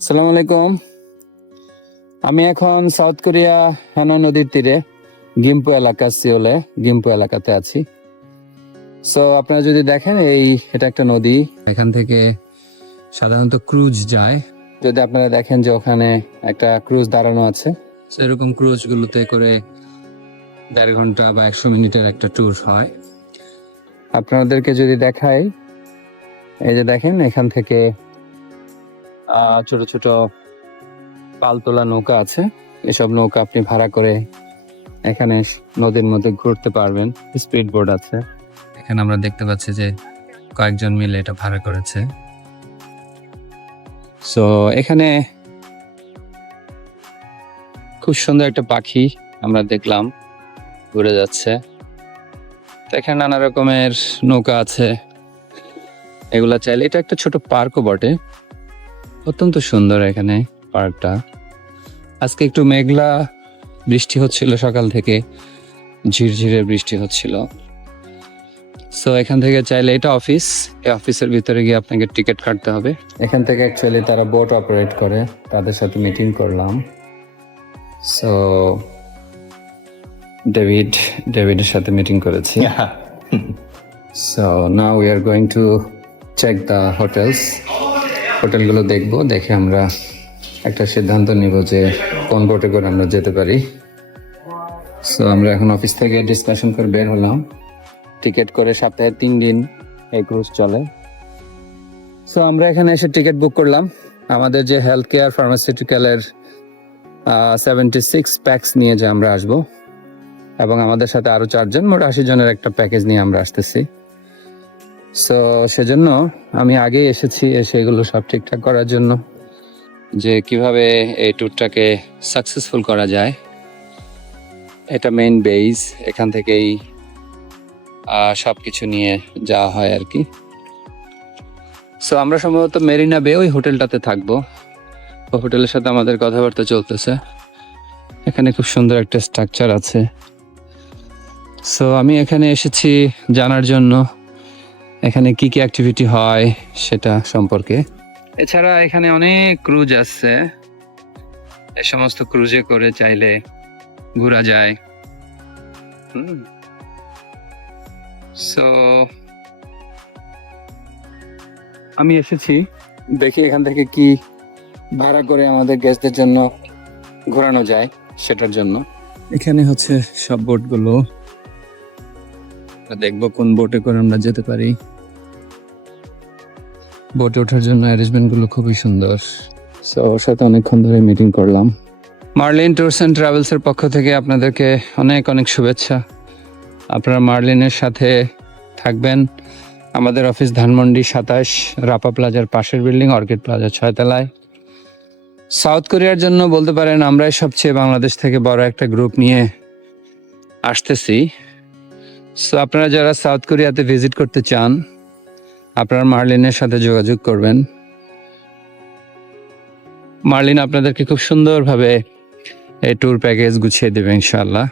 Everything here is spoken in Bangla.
আসসালামু আলাইকুম। আমি এখন সাউথ কোরিয়া হানয় নদীর তীরে গিম্পু এলাকা, সিওলে গিম্পু এলাকাতে আছি। সো আপনারা যদি দেখেন, এটা একটা নদী, এখান থেকে সাধারণত ক্রুজ যায়। যদি আপনারা দেখেন যে ওখানে একটা ক্রুজ দাঁড়ানো আছে, সেরকম ক্রুজ গুলোতে করে 1.5 ঘন্টা বা 100 মিনিটের একটা ট্যুর হয়। আপনাদেরকে যদি দেখাই, এই যে দেখেন এখান থেকে ছোট ছোট পালতোলা নৌকা আছে। এসব নৌকা আপনি ভাড়া করে এখানে নদীর মধ্যে ঘুরতে পারবেন। স্পিড বোট আছে এখানে, আমরা দেখতে পাচ্ছি যে কয়েকজন মিলে এটা ভাড়া করেছে। সো এখানে খুব সুন্দর একটা পাখি আমরা দেখলাম ঘুরে যাচ্ছে। তো এখানে নানা রকমের নৌকা আছে, এগুলা চাইলে। এটা একটা ছোট পার্কও বটে, অত্যন্ত সুন্দর এখানে পার্কটা। আজকে একটু মেঘলা, বৃষ্টি হচ্ছিল সকাল থেকে, ঝিরঝিরে বৃষ্টি হচ্ছিল। সো এখান থেকে চাইলে, এটা অফিস, এই অফিসের ভিতরে গিয়ে আপনাকে টিকিট কাটতে হবে। এখান থেকে অ্যাকচুয়ালি তারা বোট অপারেট করে, তাদের সাথে মিটিং করলাম। সো ডেভিডের সাথে মিটিং করেছি। So now we are going to check the হোটেলগুলো দেখবো, দেখে আমরা একটা সিদ্ধান্ত নিব যে কোন বোটে করে আমরা যেতে পারি। সো আমরা এখন অফিস থেকে ডিসকাশন করে বের হলাম। টিকিট করে সপ্তাহে 3 দিন এই ক্রুজ চলে। সো আমরা এখানে এসে টিকিট বুক করলাম। আমাদের যে হেলথ কেয়ার ফার্মাসিউটিক্যালের 76 প্যাকস নিয়ে যে আমরা আসবো, এবং আমাদের সাথে আরো 4 জন, মোট 80 জনের একটা প্যাকেজ নিয়ে আমরা আসতেছি। সো সেজন্য আমি আগেই এসেছি, এসে এগুলো সব ঠিকঠাক করার জন্য, যে কিভাবে এই ট্যুরটাকে সাকসেসফুল করা যায়। এটা মেইন বেস, এখান থেকেই সবকিছু নিয়ে যাওয়া হয় আর কি। সো আমরা সম্ভবত মেরিনা বে ওই হোটেলটাতে থাকবো। ওই হোটেলের সাথে আমাদের কথাবার্তা চলতেছে। এখানে খুব সুন্দর একটা স্ট্রাকচার আছে। সো আমি এখানে এসেছি জানার জন্য এখানে কি কি অ্যাক্টিভিটি হয় সেটা সম্পর্কে। এছাড়া এখানে অনেক ক্রুজ আছে, এই সমস্ত ক্রুজে করে চাইলে ঘোরা যায়। সো আমি এসেছি, দেখি এখান থেকে কি ভাড়া করে আমাদের গেস্টদের জন্য ঘোরানো যায় সেটার জন্য। এখানে হচ্ছে সব বোটগুলো, দেখবো কোন বোটে করে আমরা যেতে পারি। বোটে ওঠার জন্য অ্যারেঞ্জমেন্ট গুলো খুবই সুন্দর। সো ওর সাথে অনেকক্ষণ ধরে মিটিং করলাম। মার্লিন ট্যুরস অ্যান্ড ট্রাভেলস এর পক্ষ থেকে আপনাদেরকে অনেক অনেক শুভেচ্ছা। আপনারা মার্লিনের সাথে থাকবেন। আমাদের অফিস ধানমন্ডি 27 রাপা প্লাজার পাশের বিল্ডিং, অর্কিড প্লাজা 6 তলায়। সাউথ কোরিয়ার জন্য বলতে পারেন আমরাই সবচেয়ে বাংলাদেশ থেকে বড় একটা গ্রুপ নিয়ে আসতেছি। সো আপনারা যারা সাউথ কোরিয়াতে ভিজিট করতে চান, আপনারা মার্লিনের সাথে যোগাযোগ করবেন। মার্লিন আপনাদেরকে খুব সুন্দরভাবে এই ট্যুর প্যাকেজ গুছিয়ে দেবে ইনশাআল্লাহ।